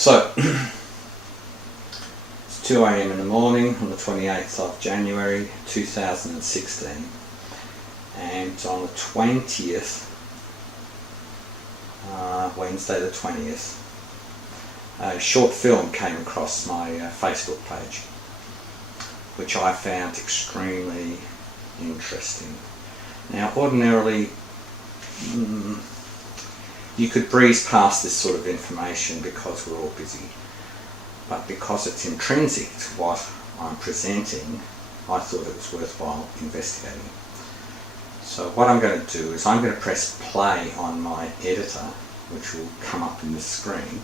So, it's 2 AM in the morning on the 28th of January 2016, and on the 20th, Wednesday the 20th, a short film came across my Facebook page, which I found extremely interesting. Now, ordinarily, you could breeze past this sort of information because we're all busy, but because it's intrinsic to what I'm presenting, I thought it was worthwhile investigating. So what I'm going to do is I'm going to press play on my editor, which will come up in the screen,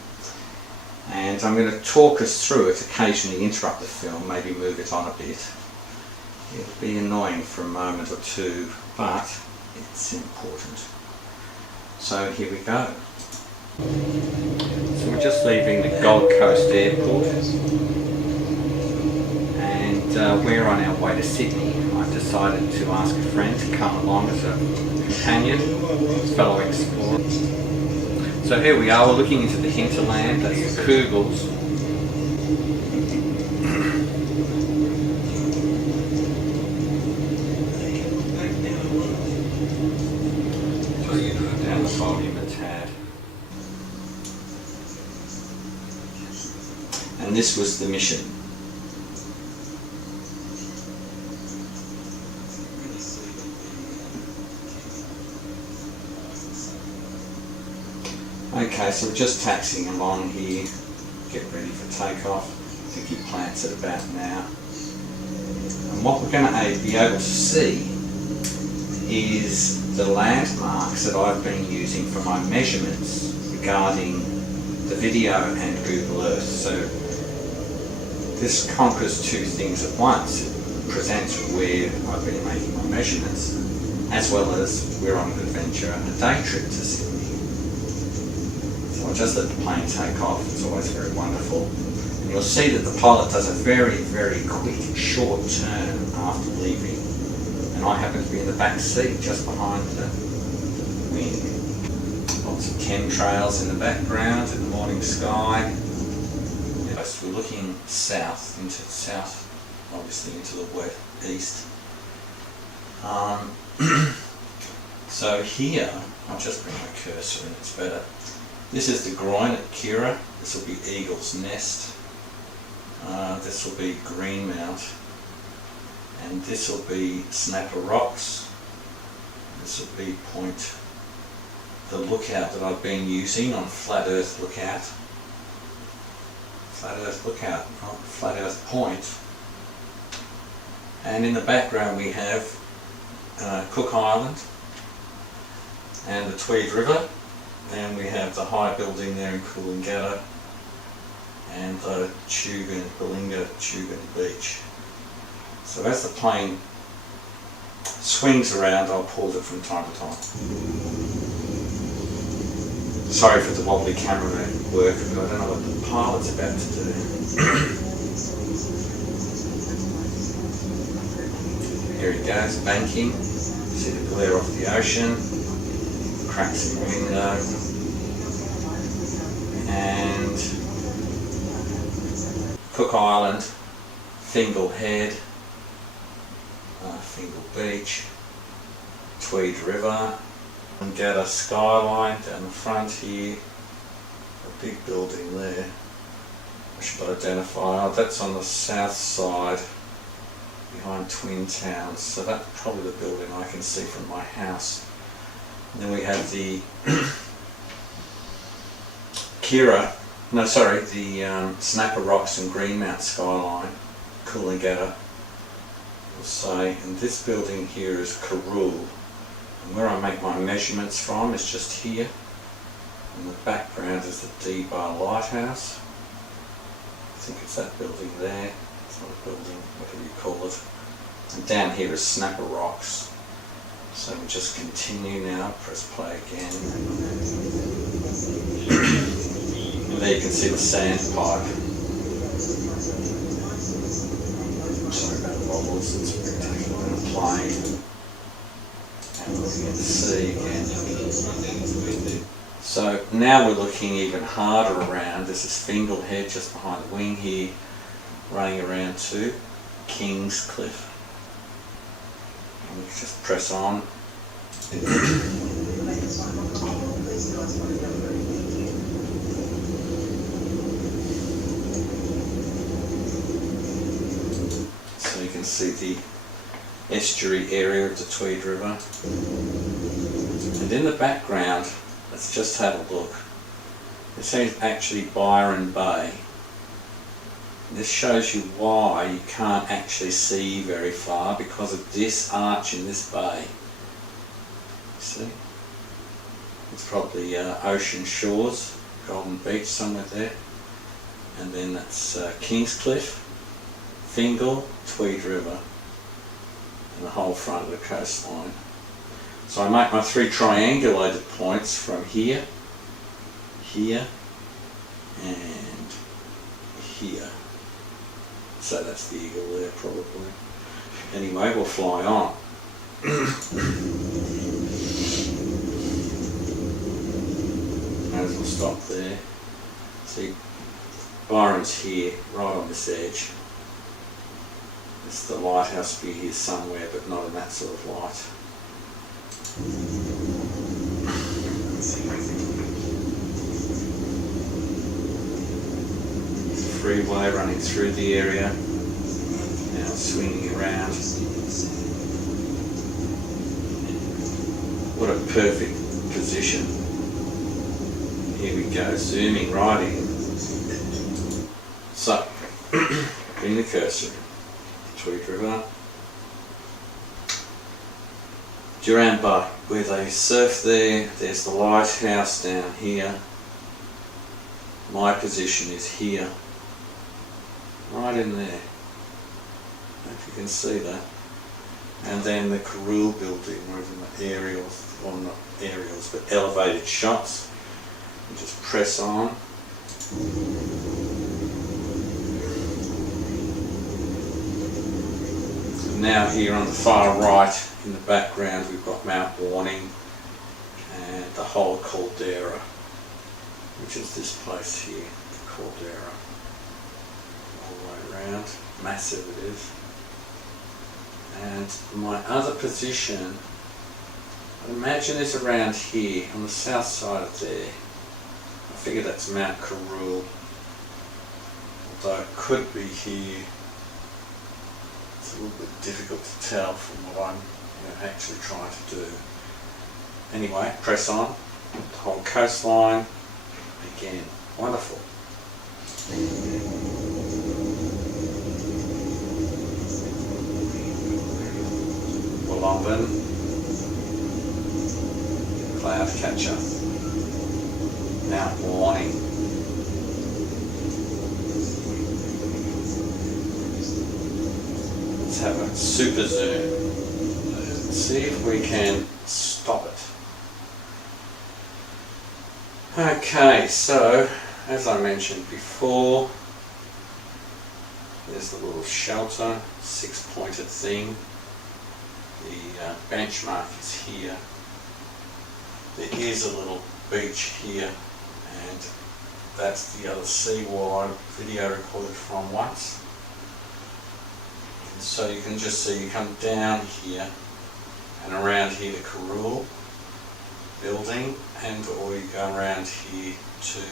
and I'm going to talk us through it, occasionally interrupt the film, maybe move it on a bit. It'll be annoying for a moment or two, but it's important. So here we go. So we're just leaving the Gold Coast Airport, and we're on our way to Sydney. I've decided to ask a friend to come along as a companion, fellow explorer. So here we are, we're looking into the hinterland, that's the Kugels. Down the volume a tad. And this was the mission. Okay, so we're just taxiing along here, get ready for takeoff. I think he plants it about now. And what we're going to be able to see is the landmarks that I've been using for my measurements regarding the video and Google Earth. So this conquers two things at once. It presents where I've been making my measurements, as well as we're on an adventure and a day trip to Sydney. So I'll just let the plane take off. It's always very wonderful. And you'll see that the pilot does a very, very quick, short turn after leaving. And I happen to be in the back seat just behind the wing. Lots of chemtrails in the background in the morning sky. Yes, we're looking south, obviously into the west east. So here, I'll just bring my cursor in, it's better. This is the groin at Kirra. This will be Eagle's Nest. This will be Greenmount. And this will be Snapper Rocks. This will be Point, the lookout that I've been using on Flat Earth Lookout. Flat Earth Lookout, not Flat Earth Point. And in the background we have Cook Island and the Tweed River. And we have the high building there in Coolangatta and the Ballinga Beach. So as the plane swings around, I'll pause it from time to time. Sorry for the wobbly camera work, but I don't know what the pilot's about to do. Here he goes, banking. See the glare off the ocean, cracks in the window, and Cook Island, Fingal Head, Fingal Beach, Tweed River, and get a skyline down the front here, a big building there. I should identify, that's on the south side behind Twin Towns, so that's probably the building I can see from my house. And then we have the Snapper Rocks and Greenmount skyline, Coolangatta, we'll say, and this building here is Karul, and where I make my measurements from is just here, and the background is the D-Bar Lighthouse. I think it's that building there, it's not a building, whatever you call it, and down here is Snapper Rocks. So we just continue now, press play again. And there you can see the sand pipe. I'm sorry about the wobbles, it's very difficult in a plane. And looking at the sea again. So now we're looking even harder around. There's this Fingal Head just behind the wing here, running around to Kingscliff. And we just press on. So you can see the estuary area of the Tweed River. And in the background, let's just have a look. This is actually Byron Bay. This shows you why you can't actually see very far, because of this arch in this bay. See? It's probably Ocean Shores, Golden Beach somewhere there. And then that's Kingscliff, Fingal, Tweed River, and the whole front of the coastline. So I make my 3 triangulated points from here, here, and here. So that's the eagle there probably. Anyway, we'll fly on. Might as well stop there. See, Byron's here, right on this edge. It's the lighthouse be here somewhere, but not in that sort of light. Freeway running through the area, now swinging around. What a perfect position. Here we go, zooming right in. So, bring the cursor, Tweed River, Durand Bay, where they surf there. There's the lighthouse down here. My position is here. Right in there. If you can see that. And then the Carrul building, where the aerials, well not aerials, but elevated shots. And just press on. And now here on the far right, in the background, we've got Mount Warning and the whole caldera, which is this place here, the caldera. All the way around, massive it is. And my other position, I'd imagine is around here, on the south side of there. I figure that's Mount Carrul, although it could be here. It's a little bit difficult to tell from what I'm actually trying to do. Anyway, press on, the whole coastline, again, wonderful. Wollumbin, Cloudcatcher, Mount Warning. Let's have a super zoom. Let's see if we can stop it. Okay, so as I mentioned before, there's the little shelter, 6-pointed thing. The benchmark is here. There is a little beach here, and that's the other seawall I video recorded from once. And so you can just see you come down here and around here to Carrul building, and or you go around here to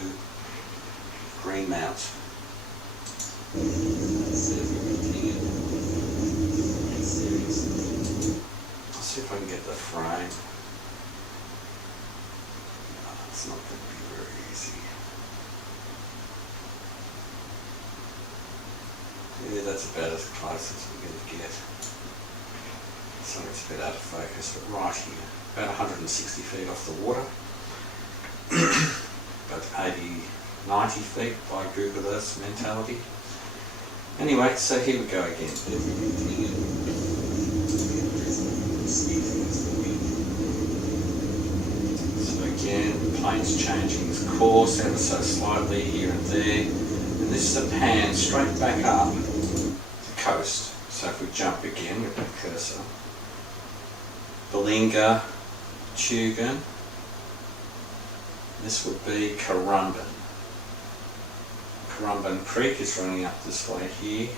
Greenmount. See if I can get the frame. No, it's not going to be very easy. Yeah, that's about as close as we're going to get. So it's a bit out of focus, but right here, about 160 feet off the water. About 90 feet by Google Earth's mentality. Anyway, so here we go again. So again, the plane's changing its course ever so slightly here and there. And this is a pan straight back up the coast. So if we jump again with the cursor, Balinga, Tugun, This would be Currumbin. Currumbin Creek is running up this way here,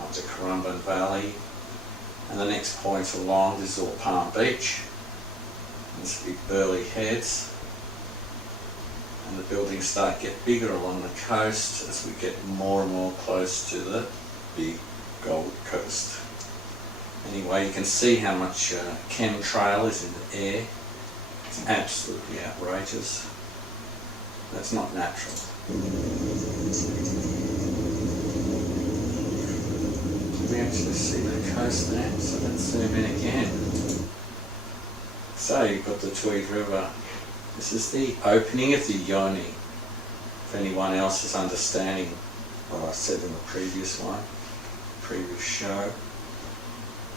up to Currumbin Valley, and the next point along is all Palm Beach. This would be Burleigh Heads, and the buildings start to get bigger along the coast as we get more and more close to the big Gold Coast. Anyway, you can see how much chemtrail is in the air. It's absolutely outrageous. That's not natural. We actually see the coast there, so let's zoom in again. So you've got the Tweed River. This is the opening of the Yoni, if anyone else is understanding what I said in the previous show.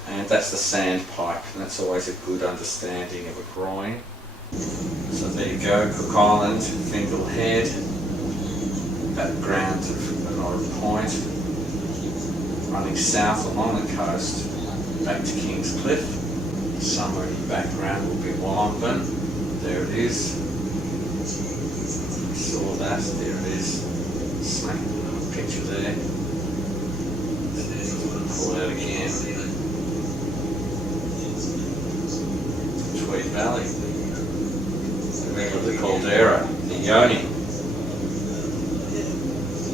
And that's the sandpipe, and that's always a good understanding of a groin. So there you go, Cook Island, Fingal Head, background of Bernard Point, running south along the coast, back to Kings Cliff. Somewhere in the background will be Wollongong. There it is. You saw that, there it is. Smack picture there. Pull it out again. Tweed Valley. The Ring of the Caldera, the Yoni.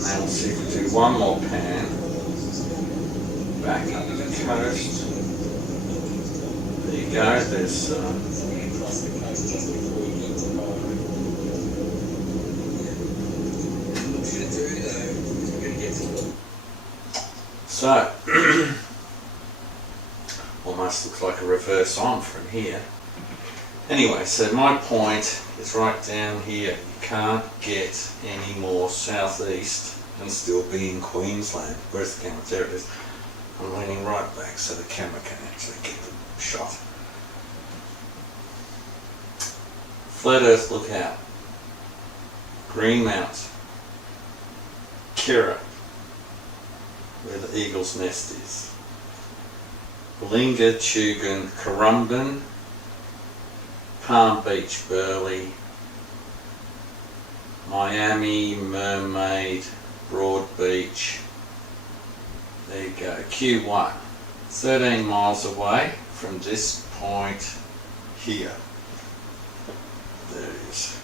Now we'll see if we do one more pan. Back up to the coast. There you go, there's so almost looks like a reverse on from here. Anyway, so my point is right down here. You can't get any more southeast and still be in Queensland. Where's the camera? There it is. I'm leaning right back so the camera can actually get the shot. Flat Earth Lookout, Greenmount, Kirra, where the Eagle's Nest is, Balinga, Tugun, Currumbin, Palm Beach, Burleigh, Miami, Mermaid, Broad Beach. There you go, Q1, 13 miles away from this point here. There it is.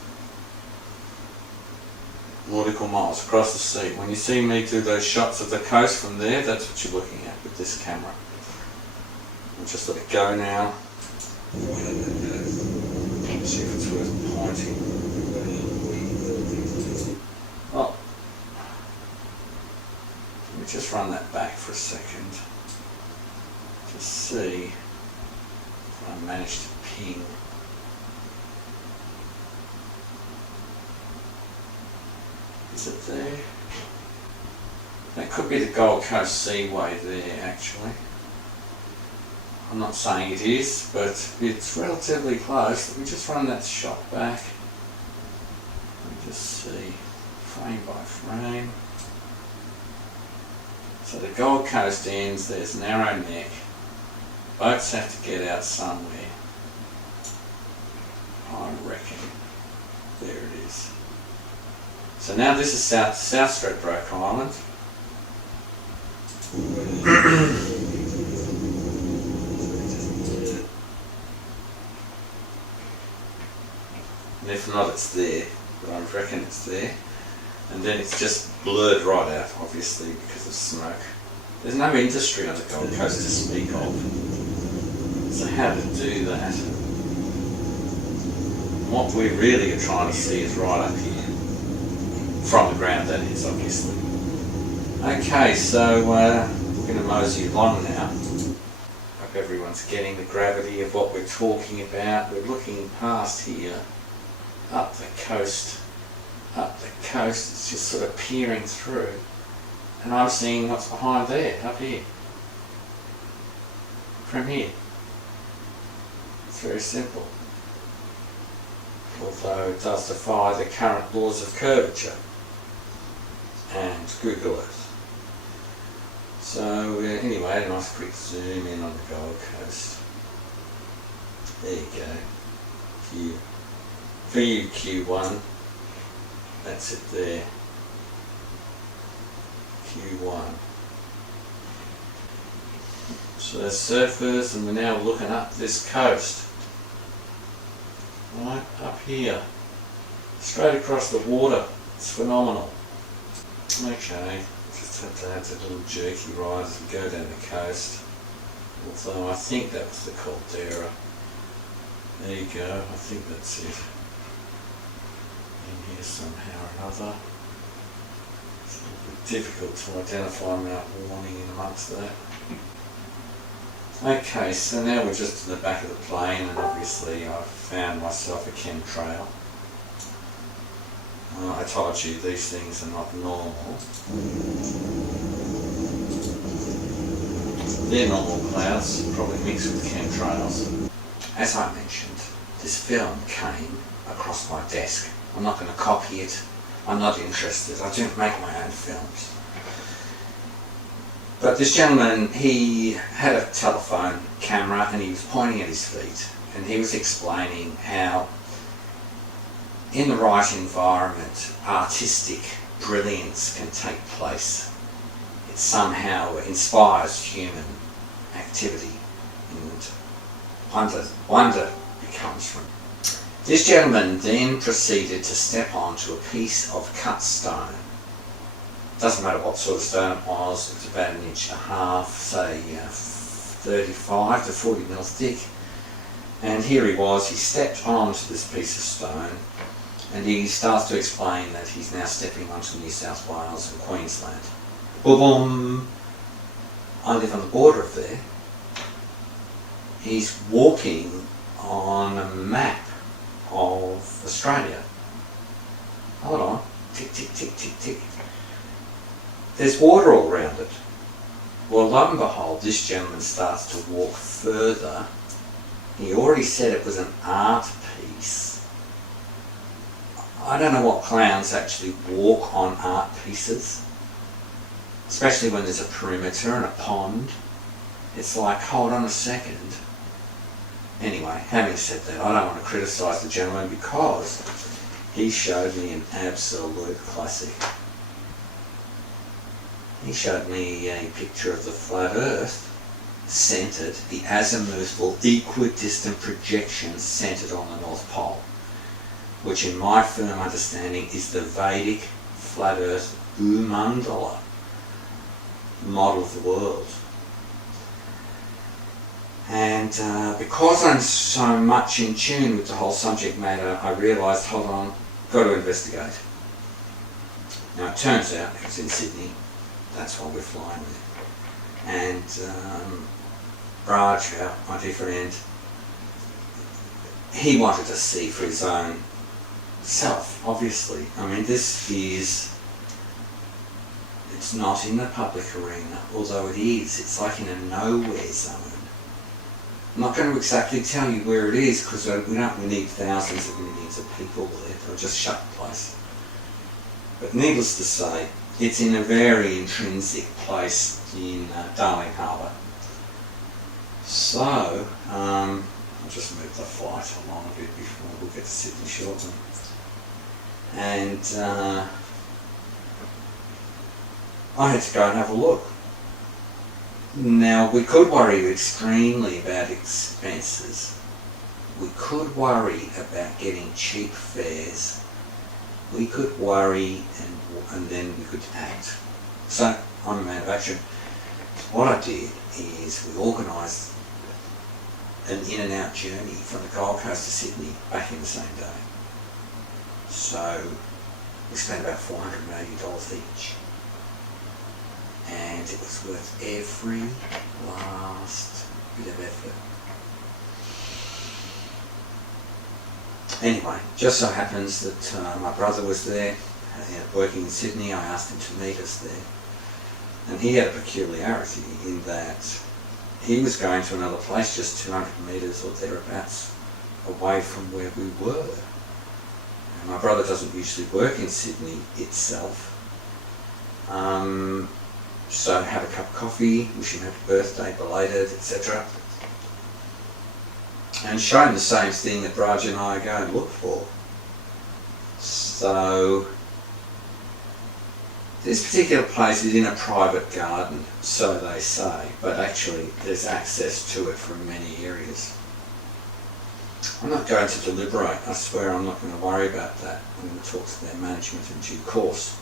Nautical miles across the sea. When you see me do those shots of the coast from there, that's what you're looking at with this camera. I'll just let it go now. See if it's worth pointing. Oh. Let me just run that back for a second. To see if I manage to ping. Is it there? That could be the Gold Coast Seaway there, actually. I'm not saying it is, but it's relatively close. Let me just run that shot back. Let me just see, frame by frame. So the Gold Coast ends, there's Narrow Neck. Boats have to get out somewhere. I reckon. There it is. So now this is South Stradbroke Island. And if not, it's there, but I reckon it's there. And then it's just blurred right out, obviously, because of smoke. There's no industry on the Gold Coast to speak of. So how to do that? What we really are trying to see is right up here. From the ground, that is, obviously. Okay, so we're going to mosey along now. Hope everyone's getting the gravity of what we're talking about. We're looking past here, up the coast, it's just sort of peering through. And I'm seeing what's behind there, up here. From here. It's very simple. Although it does defy the current laws of curvature and Google Earth. So anyway, a nice quick zoom in on the Gold Coast. There you go. Here. VUQ1, that's it there, Q1. So there's surfers, and we're now looking up this coast, right up here, straight across the water. It's phenomenal. Okay, just have to have a little jerky ride as we go down the coast. Although I think that was the Caldera. There you go, I think that's it. In here somehow or another. It's a little bit difficult to identify Mount Warning in amongst that. Okay, so now we're just in the back of the plane, and obviously I've found myself a chemtrail. I told you these things are not normal. They're normal clouds, probably mixed with chemtrails. As I mentioned, this film came across my desk. I'm not going to copy it. I'm not interested. I don't make my own films. But this gentleman, he had a telephone camera and he was pointing at his feet, and he was explaining how in the right environment, artistic brilliance can take place. It somehow inspires human activity, and wonder becomes from. This gentleman then proceeded to step onto a piece of cut stone. Doesn't matter what sort of stone it was about 1.5 inches, say 35 to 40 mils thick. And here he was, he stepped onto this piece of stone, and he starts to explain that he's now stepping onto New South Wales and Queensland. Boom! I live on the border of there. He's walking on a map of Australia. Hold on. Tick, tick, tick, tick, tick. There's water all around it. Well, lo and behold, this gentleman starts to walk further. He already said it was an art piece. I don't know what clowns actually walk on art pieces, especially when there's a perimeter and a pond. It's like, hold on a second. Anyway, having said that, I don't want to criticise the gentleman because he showed me an absolute classic. He showed me a picture of the flat Earth centred, the azimuthal equidistant projection centred on the North Pole, which in my firm understanding is the Vedic flat Earth Bhumandala model of the world. And because I'm so much in tune with the whole subject matter, I realised, hold on, got to investigate. Now it turns out it was in Sydney, that's why we're flying there. And Raj, my dear friend, he wanted to see for his own self, obviously. I mean, this is, it's not in the public arena, although it is. It's like in a nowhere zone. I'm not going to exactly tell you where it is because we need thousands of millions of people there. They'll just shut the place. But needless to say, it's in a very intrinsic place in Darling Harbour. So, I'll just move the flight along a bit before we'll get to Sydney shortly. And I had to go and have a look. Now, we could worry extremely about expenses. We could worry about getting cheap fares. We could worry and then we could act. So, I'm a man of action. What I did is we organised an in and out journey from the Gold Coast to Sydney back in the same day. So, we spent about $480 each. And it was worth every last bit of effort. Anyway, just so happens that my brother was there, working in Sydney. I asked him to meet us there. And he had a peculiarity in that he was going to another place just 200 metres or thereabouts away from where we were. And my brother doesn't usually work in Sydney itself. So have a cup of coffee, wish him happy birthday, belated, etc. And show him the same thing that Raj and I go and look for. So this particular place is in a private garden, so they say, but actually there's access to it from many areas. I'm not going to deliberate, I swear I'm not going to worry about that. I'm going to talk to their management in due course.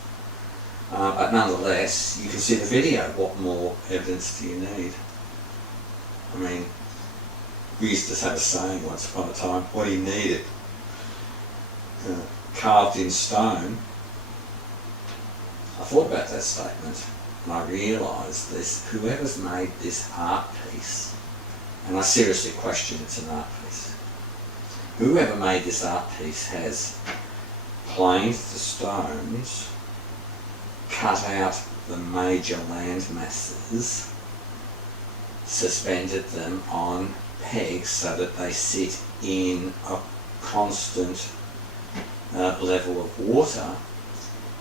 But nonetheless, you can see the video. What more evidence do you need? I mean, we used to have a saying once upon a time, what do you need it? Carved in stone. I thought about that statement and I realised this, whoever's made this art piece, and I seriously question it's an art piece, whoever made this art piece has planed the stones, cut out the major land masses, suspended them on pegs so that they sit in a constant level of water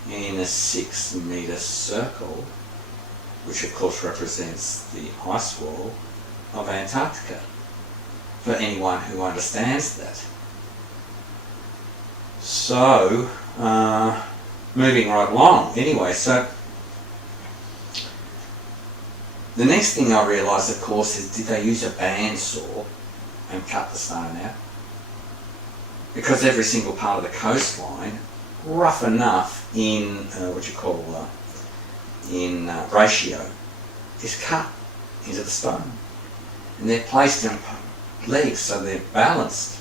in a 6 metre circle, which of course represents the ice wall of Antarctica, for anyone who understands that. So, moving right along, anyway, so the next thing I realised, of course, is did they use a bandsaw and cut the stone out? Because every single part of the coastline, rough enough in ratio, is cut into the stone, and they're placed in legs so they're balanced,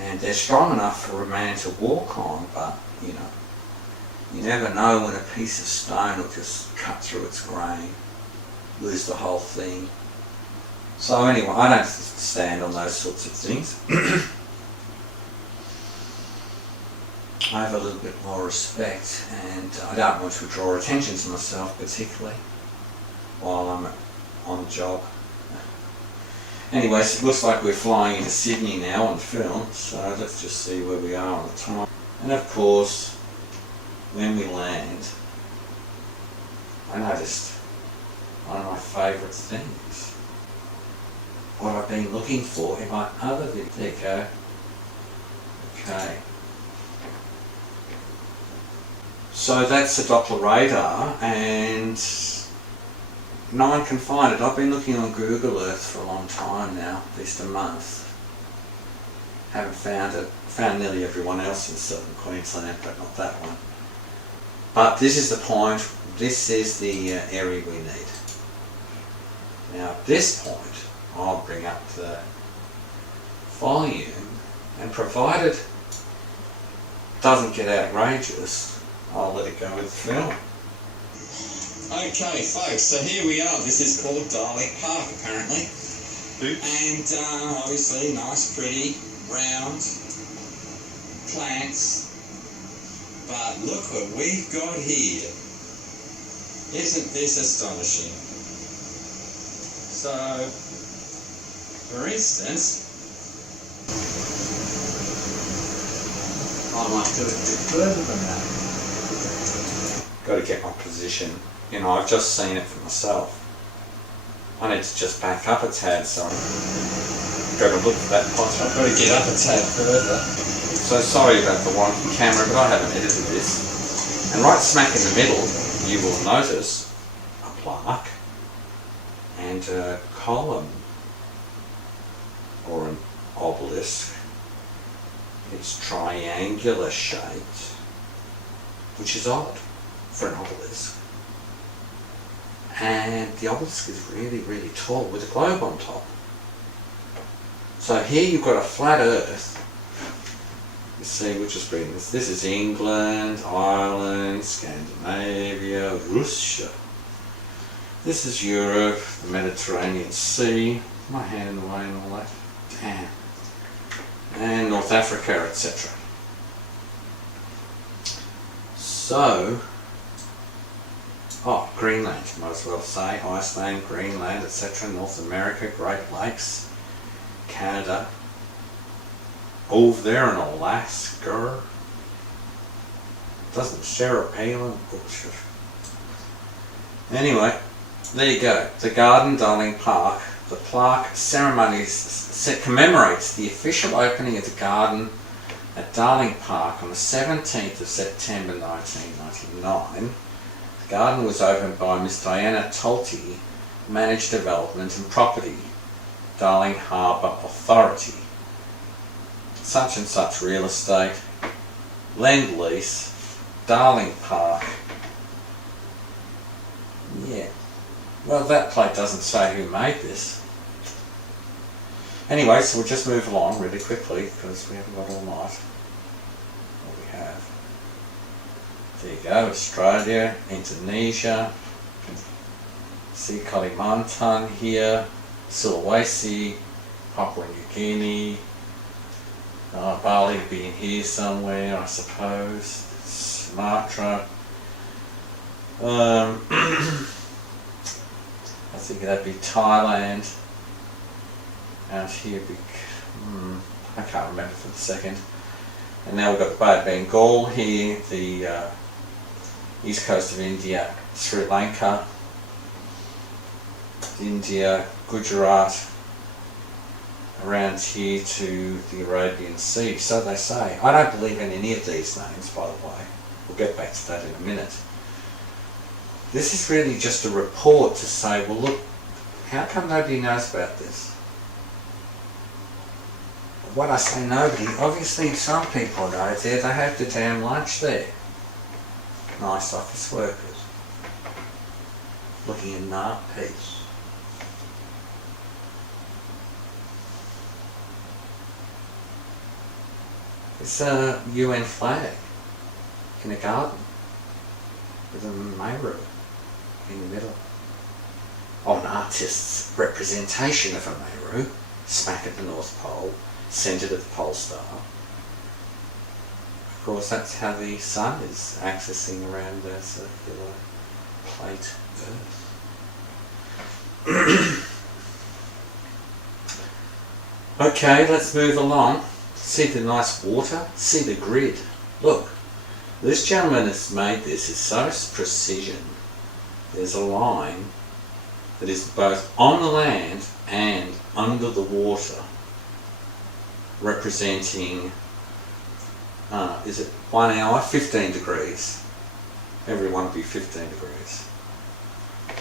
and they're strong enough for a man to walk on. But you know, you never know when a piece of stone will just cut through its grain, lose the whole thing. So anyway, I don't stand on those sorts of things. I have a little bit more respect, and I don't want to draw attention to myself particularly while I'm on the job. Anyways, it looks like we're flying into Sydney now on film, so let's just see where we are on the time. And of course, when we land, I noticed one of my favourite things. What I've been looking for in my other video. There you go. Okay. So that's the Doppler radar, and no one can find it. I've been looking on Google Earth for a long time now, at least a month. Haven't found it. Found nearly everyone else in southern Queensland, but not that one. But this is the point. This is the area we need. Now at this point, I'll bring up the volume, and provided it doesn't get outrageous, I'll let it go with the film. Okay folks, so here we are. This is called Darling Park apparently. Oops. And obviously nice, pretty, round plants. But look what we've got here. Isn't this astonishing? So, for instance, I might do it a bit further than that. Got to get my position. You know, I've just seen it for myself. I need to just back up a tad, so I've got to look for that pot. I've got to get up a tad further. So sorry about the wonky camera, but I haven't edited this. And right smack in the middle, you will notice a plaque and a column, or an obelisk. It's triangular shaped, which is odd for an obelisk. And the obelisk is really, really tall with a globe on top. So here you've got a flat earth. You see, we'll just bring this. This is England, Ireland, Scandinavia, Russia. This is Europe, the Mediterranean Sea. My hand in the way and all that. Damn. And North Africa, etc. So, Greenland, might as well say, Iceland, Greenland, etc., North America, Great Lakes, Canada, over there in Alaska, doesn't share a pale bullshit. Anyway, there you go, the Garden Darling Park. The plaque ceremony commemorates the official opening of the garden at Darling Park on the 17th of September 1999. The garden was opened by Miss Diana Tolte, Managed Development and Property, Darling Harbour Authority. Such and such real estate, Lend Lease, Darling Park. Yeah. Well, that plate doesn't say who made this. Anyway, so we'll just move along really quickly because we haven't got all night. What we have. There you go, Australia, Indonesia, see Kalimantan here, Sulawesi, Papua New Guinea, Bali being here somewhere, I suppose, Sumatra. I think that'd be Thailand. Out here, I can't remember for the second. And now we've got the Bay of Bengal here, the east coast of India, Sri Lanka, India, Gujarat, around here to the Arabian Sea. So they say. I don't believe in any of these names, by the way. We'll get back to that in a minute. This is really just a report to say, well look, how come nobody knows about this? When I say nobody, obviously some people know there, they have the damn lunch there. Nice office workers. Looking in art piece. It's a UN flag in a garden with a Meru in the middle. Oh, an artist's representation of a Meru, smack at the North Pole, centred at the pole star. Of course, that's how the sun is accessing around the circular plate Earth. Okay, let's move along. See the nice water, see the grid. Look, this gentleman has made this with such precision. There's a line that is both on the land and under the water, representing, is it 1 hour, 15 degrees. Every one would be 15 degrees.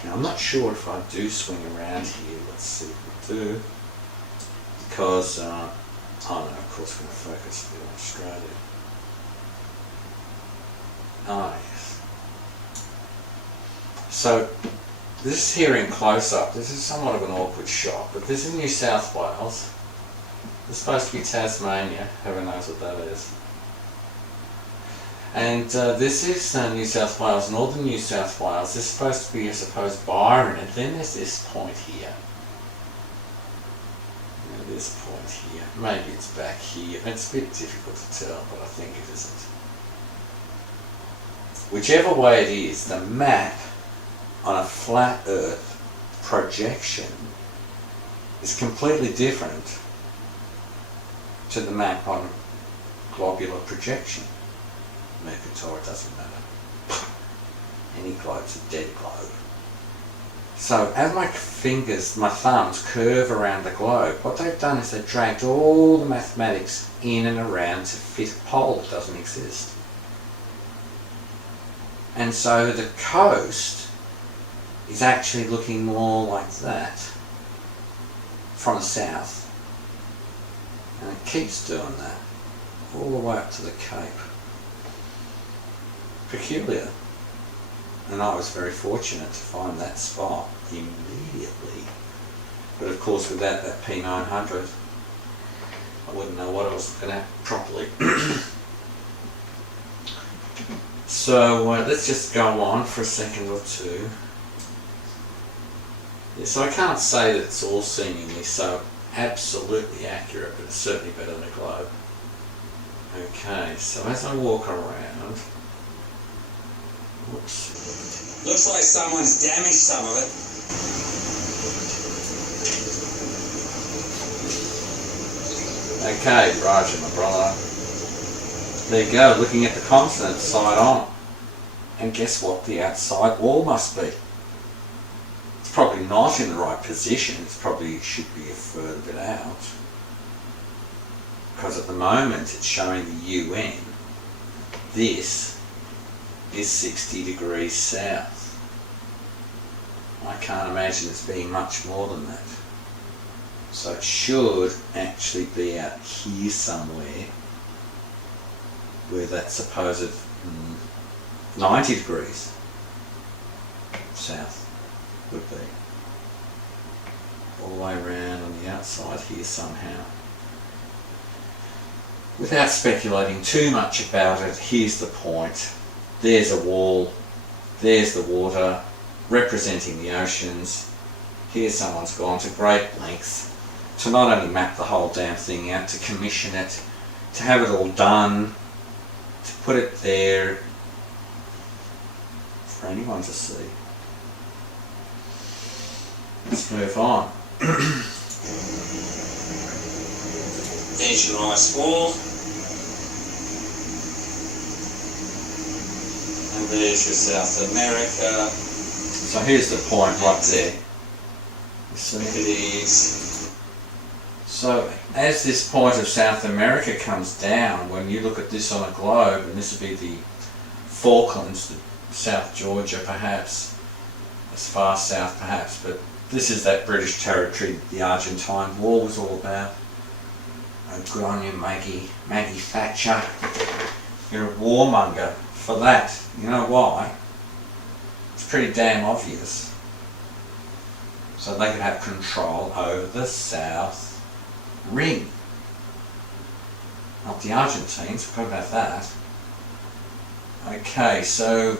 Now I'm not sure if I do swing around here. Let's see if we do. Because, oh no, of course we're going to focus on Australia. Ah, yes. So, this here in close-up, this is somewhat of an awkward shot, but this is New South Wales. It's supposed to be Tasmania, whoever knows what that is. And this is New South Wales, northern New South Wales. This is supposed to be, I suppose, Byron, and then there's this point here. And this point here. Maybe it's back here. It's a bit difficult to tell, but I think it isn't. Whichever way it is, the map on a flat Earth projection is completely different to the map on globular projection. Mercator, it doesn't matter. Any globe's a dead globe. So as my fingers, my thumbs curve around the globe, what they've done is they've dragged all the mathematics in and around to fit a pole that doesn't exist. And so the coast is actually looking more like that from the south. And it keeps doing that all the way up to the Cape. Peculiar. And I was very fortunate to find that spot immediately. But of course without that P900 I wouldn't know what I was looking at properly. So let's just go on for a second or two. Yeah, so I can't say that it's all seemingly so absolutely accurate, but it's certainly better than a globe. Okay, so as I walk around, whoops. Looks like someone's damaged some of it. Okay, Roger, my brother. There you go, looking at the continent side on. And guess what? The outside wall must be. It's probably not in the right position. It probably should be a further bit out. because at the moment it's showing the UN. This is 60 degrees south. I can't imagine it's being much more than that. So it should actually be out here somewhere where that supposed 90 degrees south would be. All the way around on the outside here somehow. Without speculating too much about it, here's the point. There's a wall, there's the water, representing the oceans. Here someone's gone to great lengths to not only map the whole damn thing out, to commission it, to have it all done, to put it there for anyone to see. Let's move on. There's your ice wall. And there's your South America. So here's the point right there. You see? Look at these. So as this point of South America comes down, when you look at this on a globe, and this would be the Falklands, South Georgia perhaps, as far south perhaps, but this is that British territory that the Argentine War was all about. Oh, good on you, Maggie Thatcher. You're a warmonger for that. You know why? It's pretty damn obvious. So they could have control over the South Ring. Not the Argentines, forgot about that. Okay, so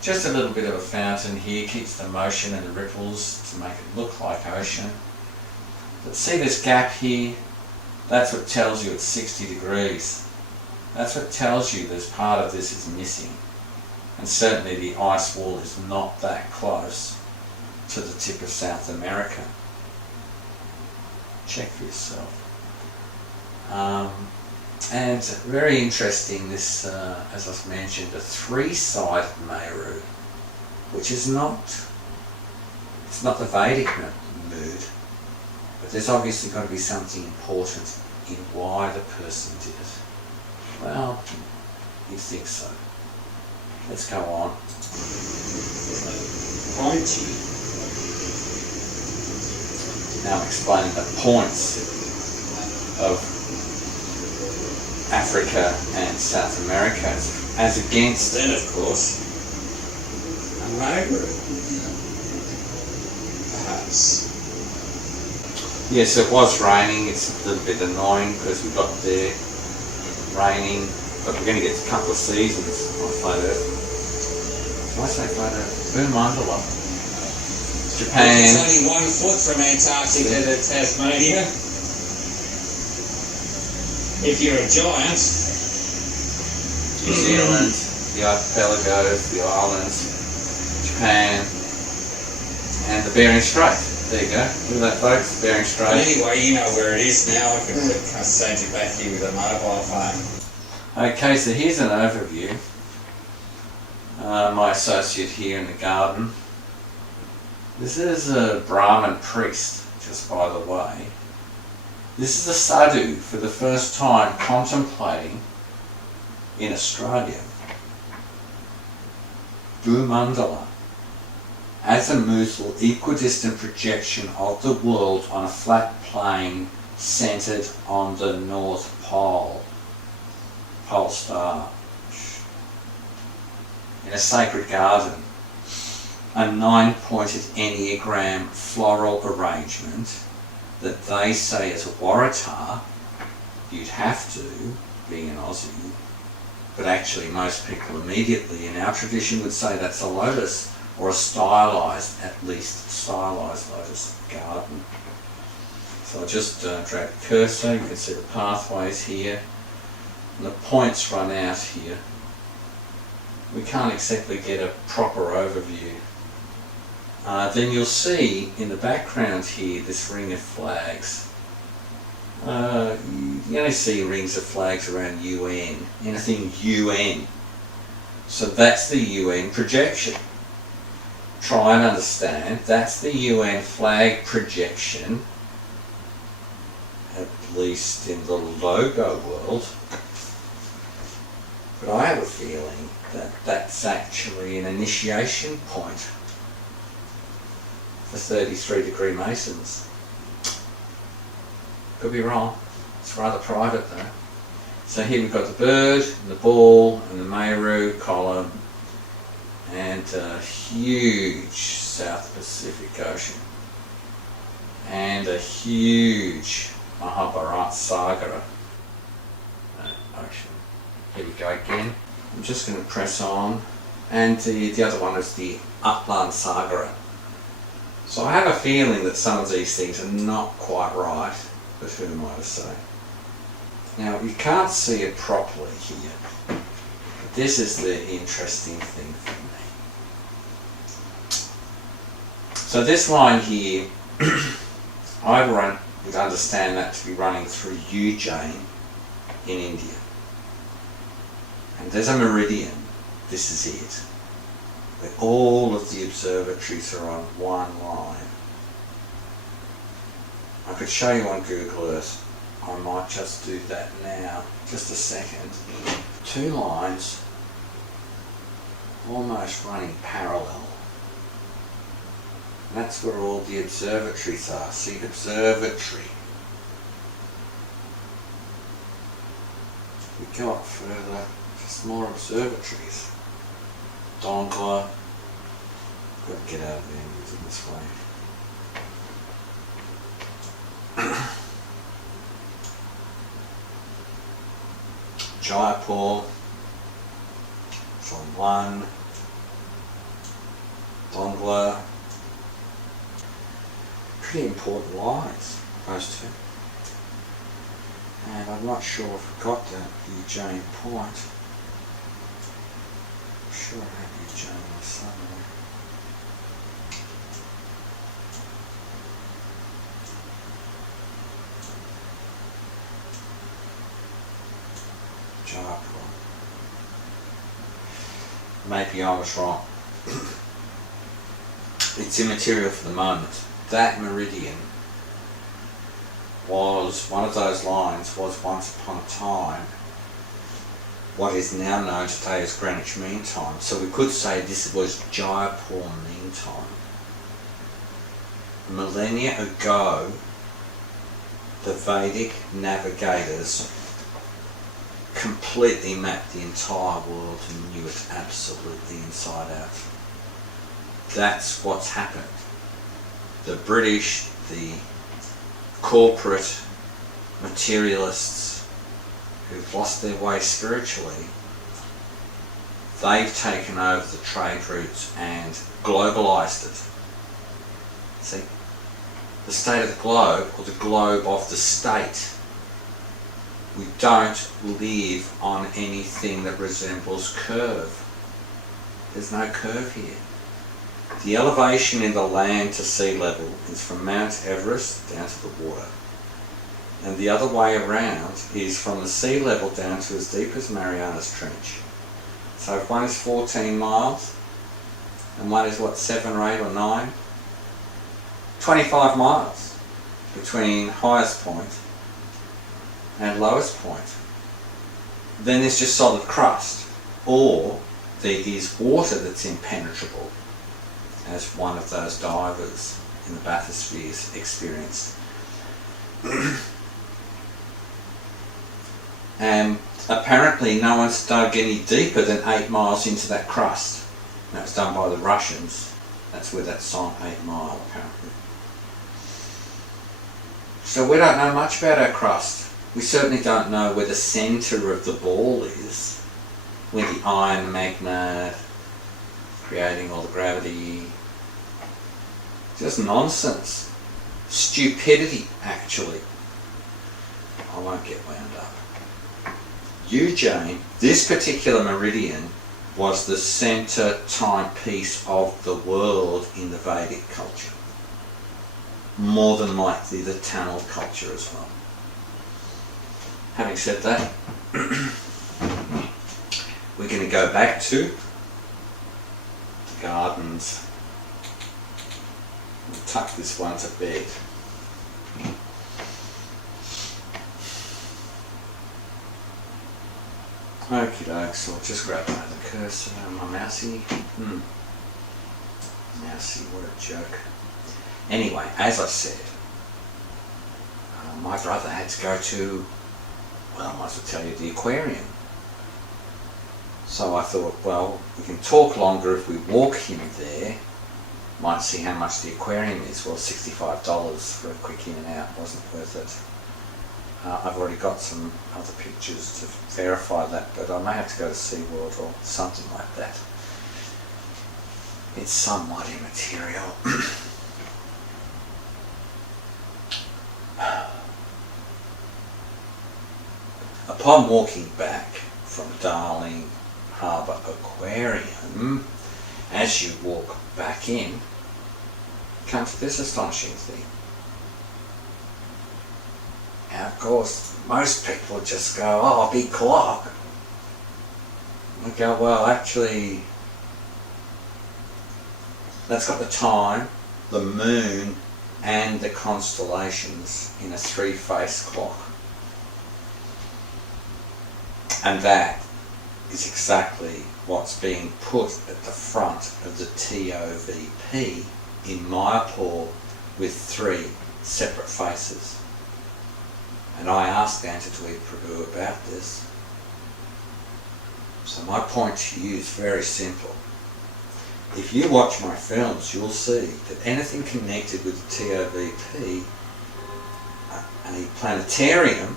just a little bit of a fountain here, keeps the motion and the ripples to make it look like ocean. But see this gap here? That's what tells you it's 60 degrees. That's what tells you there's part of this is missing. And certainly the ice wall is not that close to the tip of South America. Check for yourself. And very interesting, this, as I've mentioned, a three-sided Meru, which is not, it's not the Vedic mood, but there's obviously got to be something important in why the person did it. Well, you'd think so. Let's go on. Pointy. Now I'm explaining the points of Africa and South America as against... Then, of course, a Meru. Perhaps. Yes, it was raining. It's a little bit annoying because we got there raining, but we're going to get a couple of seasons on Flat Earth. Why say Flat Earth? Boomandala. Japan. It's only 1 foot from Antarctica to Tasmania. If you're a giant. New Zealand, the archipelagos, the islands, Japan, and the Bering Strait. There you go. Look at that, folks. Bering Strait. But anyway, you know where it is now. I can send you back here with a mobile phone. Okay, so here's an overview. My associate here in the garden. This is a Brahmin priest, just by the way. This is a sadhu for the first time contemplating in Australia. Bhumandala, as a mutual equidistant projection of the world on a flat plane centered on the North Pole, pole star. In a sacred garden, a 9-pointed Enneagram floral arrangement that they say is a Waratah. You'd have to, being an Aussie, but actually most people immediately in our tradition would say that's a lotus, or a stylized, at least stylized lotus garden. So I'll just drag the cursor. You can see the pathways here, and the points run out here. We can't exactly get a proper overview. Then you'll see in the background here this ring of flags. You only see rings of flags around UN, anything UN. So that's the UN projection. Try and understand, that's the UN flag projection, least in the logo world. But I have a feeling that that's actually an initiation point for 33-degree Masons. Could be wrong. It's rather private though. So here we've got the bird, and the ball, and the Meru column, and a huge South Pacific Ocean, and a huge Mahabharata Sagar ocean. Here we go again. I'm just going to press on, and the other one is the Upland Sagara. So I have a feeling that some of these things are not quite right, but who am I to say? Now you can't see it properly here, but this is the interesting thing for me. So this line here, I would understand that to be running through Ujjain in India. And there's a meridian, this is it, where all of the observatories are on one line. I could show you on Google Earth. I might just do that now, just a second. Two lines almost running parallel. And that's where all the observatories are. See, observatory. We go up further, just more observatories. Dongla. Got to get out of there and use it this way. Jaipur, from one, Dongla, pretty important lines, those two. And I'm not sure if I've got that Ujjain point. I'm sure I have Ujjain somewhere. Jaipur. Maybe I was wrong. It's immaterial for the moment. That meridian was, one of those lines was once upon a time what is now known today as Greenwich Mean Time. So we could say this was Jaipur Mean Time. Millennia ago, the Vedic navigators completely mapped the entire world and knew it absolutely inside out. That's what's happened. The British, the corporate materialists who've lost their way spiritually, they've taken over the trade routes and globalised it. See, the state of the globe, or the globe of the state. We don't live on anything that resembles curve. There's no curve here. The elevation in the land to sea level is from Mount Everest down to the water. And the other way around is from the sea level down to as deep as Mariana's Trench. So if one is 14 miles, and one is what, 7 or 8 or 9? 25 miles between highest point and lowest point. Then there's just solid crust, or there is water that's impenetrable, as one of those divers in the bathyspheres experienced. And apparently no one's dug any deeper than 8 miles into that crust. And that was done by the Russians. That's where that song 8 Mile apparently. So we don't know much about our crust. We certainly don't know where the centre of the ball is, where the iron magnet, creating all the gravity. Just nonsense. Stupidity, actually. I won't get wound up. Ujjain, this particular meridian, was the centre timepiece of the world in the Vedic culture. More than likely the Tamil culture as well. Having said that, we're going to go back to the gardens and tuck this one to bed. Okie doke, so I'll just grab another cursor, my mousey. Mousey, what a joke. Anyway, as I said, my brother had to go to, well, I might as well tell you, the aquarium. So I thought, well, we can talk longer if we walk him there. Might see how much the aquarium is. Well, $65 for a quick in and out wasn't worth it. I've already got some other pictures to verify that, but I may have to go to SeaWorld or something like that. It's somewhat immaterial. Upon walking back from Darling Harbour Aquarium, as you walk back in, come to this astonishing thing. Now, of course, most people just go, oh, big clock. I go, well, actually, that's got the time, the moon, and the constellations in a 3-face clock. And that is exactly what's being put at the front of the TOVP in Mayapur with 3 separate faces. And I asked Antatui Prabhu about this. So my point to you is very simple. If you watch my films, you'll see that anything connected with the TOVP, a planetarium,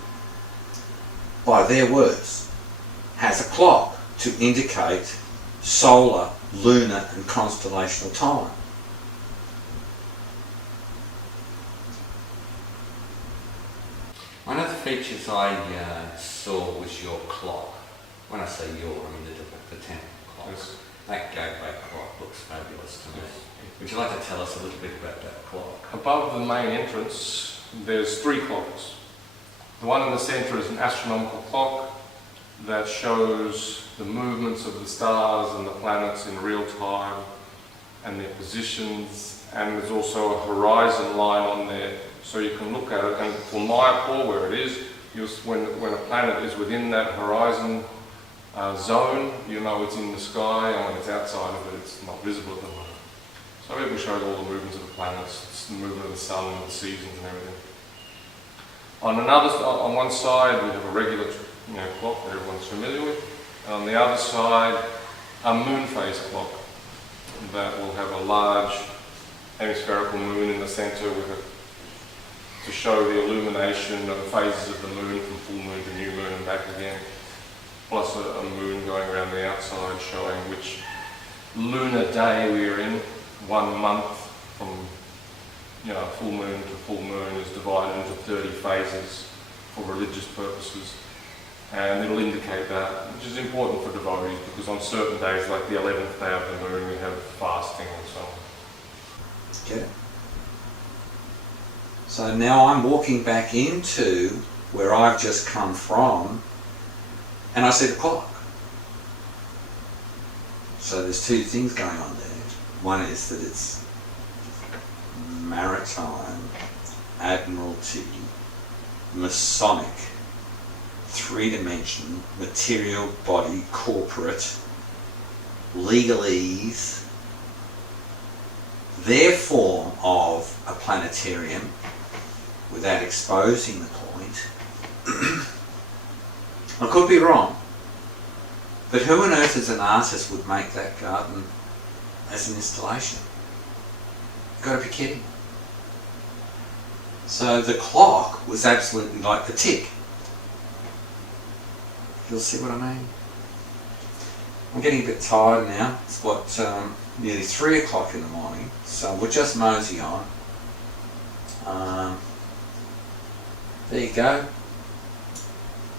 by their words, has a clock to indicate solar, lunar and constellational time. One of the features I saw was your clock. When I say your, I mean the temple clock. Yes. That gateway clock looks fabulous to me. Would you like to tell us a little bit about that clock? Above the main entrance, there's 3 clocks. The one in the centre is an astronomical clock that shows the movements of the stars and the planets in real time and their positions, and there's also a horizon line on there so you can look at it. And for Mayapur, where it is, when a planet is within that horizon zone, you know it's in the sky, and when it's outside of it, it's not visible at the moment. So it will show all the movements of the planets, the movement of the sun, the seasons and everything. On one side we have a regular clock that everyone's familiar with, and on the other side a moon phase clock that will have a large hemispherical moon in the centre to show the illumination of the phases of the moon from full moon to new moon and back again, plus a moon going around the outside showing which lunar day we are in. 1 month from full moon to full moon is divided into 30 phases for religious purposes, and it'll indicate that, which is important for devotees because on certain days, like the 11th day of the moon, we have fasting and so on. Get it? So now I'm walking back into where I've just come from, and I see the clock. So there's 2 things going on there. One is that it's maritime, admiralty, Masonic, 3-dimension, material body, corporate, legalese, their form of a planetarium, without exposing the point. I could be wrong, but who on earth as an artist would make that garden as an installation? You've got to be kidding. So the clock was absolutely like the tick. You'll see what I mean? I'm getting a bit tired now. It's nearly 3 o'clock in the morning, so we'll just mosey on. There you go.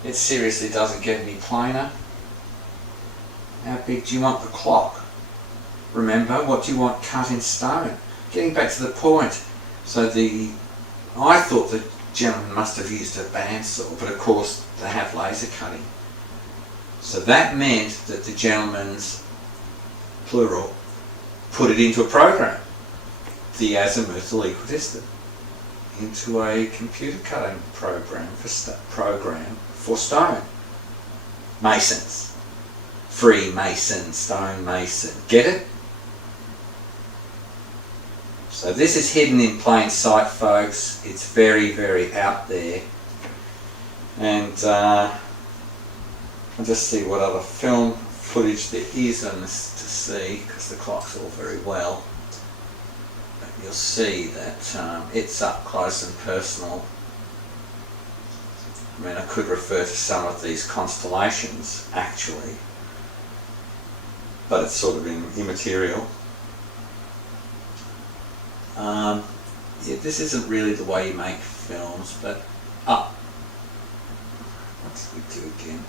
It seriously doesn't get any plainer. How big do you want the clock? Remember, what do you want cut in stone? Getting back to the point. So I thought the gentleman must have used a bandsaw, but of course they have laser cutting. So that meant that the gentleman's, plural, put it into a program, the azimuthal equidistant, into a computer cutting program for stone. masons. Freemason, stonemason. Get it? So this is hidden in plain sight, folks. It's very, very out there. And I'll just see what other film footage there is on this to see, because the clock's all very well. But you'll see that it's up close and personal. I mean, I could refer to some of these constellations, actually, but it's sort of immaterial. Yeah, this isn't really the way you make films, but what did we do again?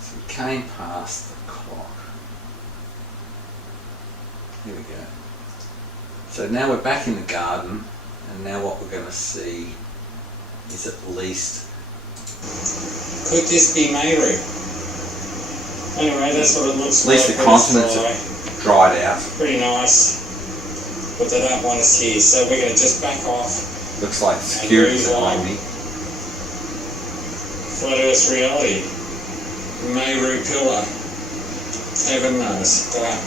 So we came past the clock. Here we go. So now we're back in the garden, and now what we're going to see is at least... Could this be Meru? Anyway, that's what it looks at like. least the continents have dried out. Pretty nice. But they don't want us here, so we're going to just back off. Looks like security's behind me. Flat Earth reality. Meru pillar. Heaven knows. Go on.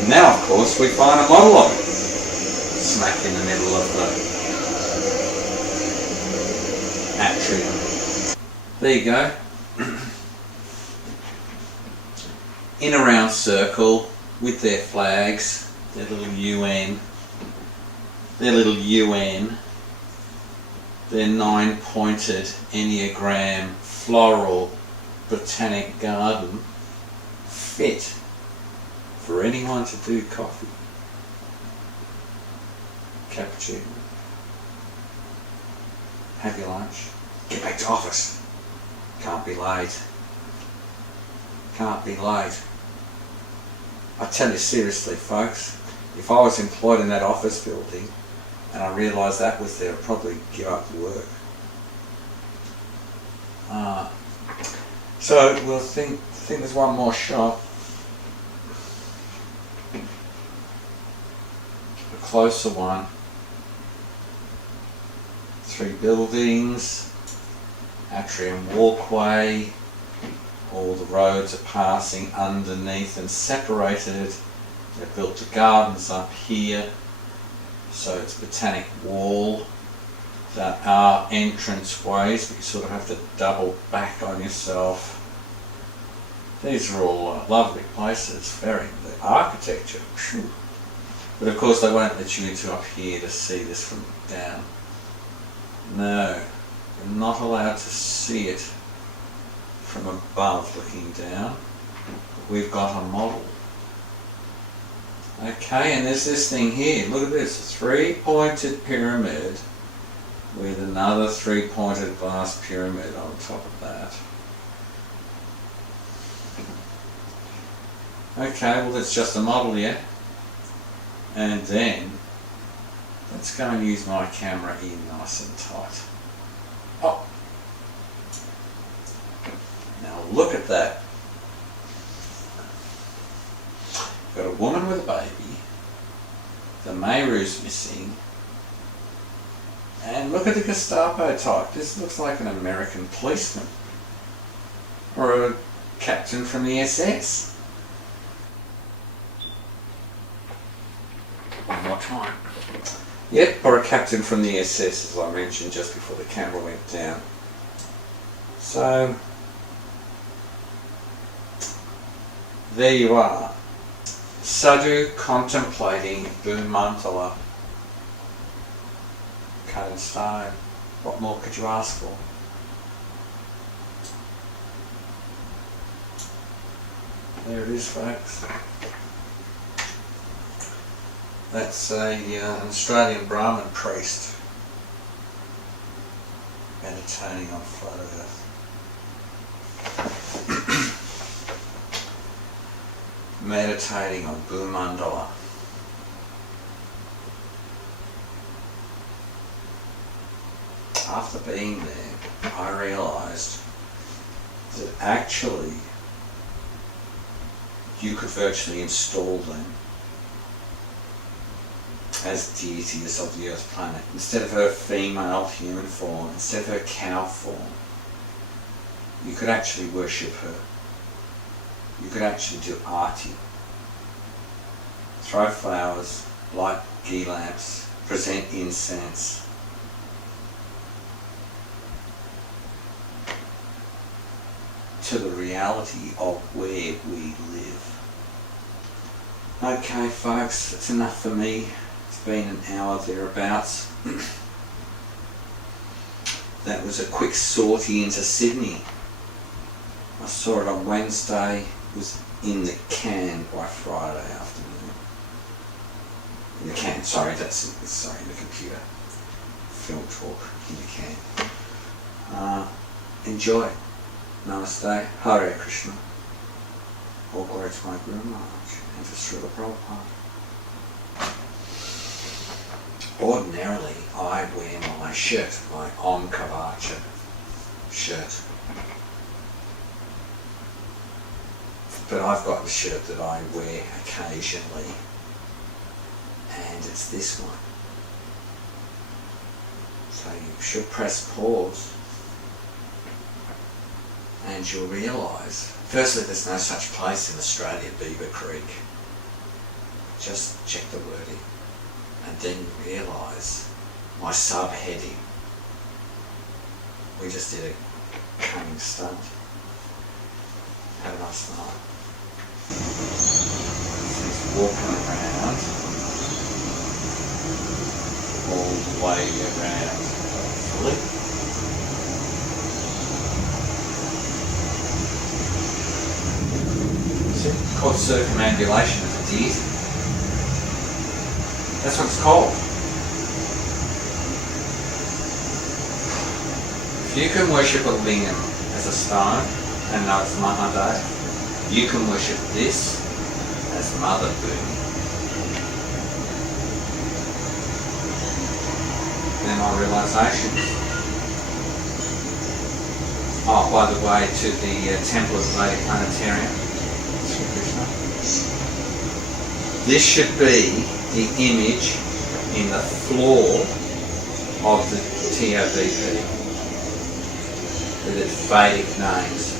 And now, of course, we find a model of it. Smack in the middle of the atrium. There you go. In a round circle with their flags, their little UN, their 9-pointed Enneagram floral botanic garden, fit for anyone to do coffee, cappuccino, have your lunch, get back to office, can't be late, can't be late. I tell you seriously, folks, if I was employed in that office building and I realised that was there, I'd probably give up work. So we'll think there's one more shot. A closer one. 3 buildings, atrium walkway. All the roads are passing underneath and separated. They've built the gardens up here, so it's botanic wall. There are entrance ways, but you sort of have to double back on yourself. These are all lovely places, the architecture. Phew. But of course they won't let you into up here to see this from down. No, you're not allowed to see it from above looking down. We've got a model. Okay, and there's this thing here. Look at this, a 3-pointed pyramid with another 3-pointed glass pyramid on top of that. Okay, well that's just a model, yeah? And then, let's go and use my camera in nice and tight. Oh! Now look at that. Got a woman with a baby, the Meru's missing, and look at the Gestapo type. This looks like an American policeman or a captain from the SS. One more time. Yep, or a captain from the SS, as I mentioned just before the camera went down. So there you are. Sadhu contemplating Bhumandala. Cut in stone. What more could you ask for? There it is, folks. That's an Australian Brahmin priest meditating on flat earth. Meditating on Bhumandala. After being there, I realised that actually you could virtually install them as deities of the Earth planet. Instead of her female human form, instead of her cow form, you could actually worship her. You could actually do arti. Throw flowers, light ghee lamps, present incense. To the reality of where we live. Okay folks, that's enough for me. It's been an hour thereabouts. That was a quick sortie into Sydney. I saw it on Wednesday, it was in the can by Friday afternoon. In the can, sorry, sorry, the computer. Film talk in the can. Enjoy. Namaste. Hare Krishna. All glory to my Guru Maharaj and to Srila Prabhupada. Ordinarily, I wear my shirt, my Om Kavacha shirt. But I've got a shirt that I wear occasionally, and it's this one. So you should press pause, and you'll realise, firstly, there's no such place in Australia, Beaver Creek. Just check the wording, and then you realise my subheading. We just did a cunning stunt. Have a nice night. He's walking around, all the way around, hopefully. It's called circumambulation of the deity. That's what it's called. If you can worship a lingam as a stone and know it's Mahadev, you can worship this as Mother Bhumi. They're my realizations. Oh, by the way, to the Temple of the Vedic Planetarium. This should be the image in the floor of the TOVP with its Vedic names.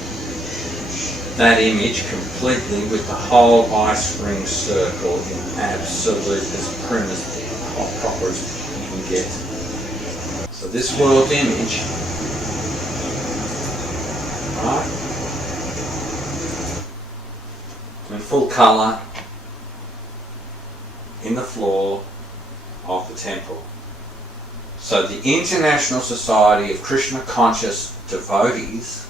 That image completely with the whole ice ring circle in absolute as prim as proper as you can get. So this world image, right, in full colour, in the floor of the temple. So the International Society of Krishna Conscious Devotees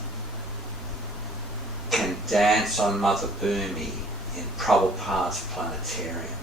can dance on Mother Bhumi in Prabhupada's planetarium.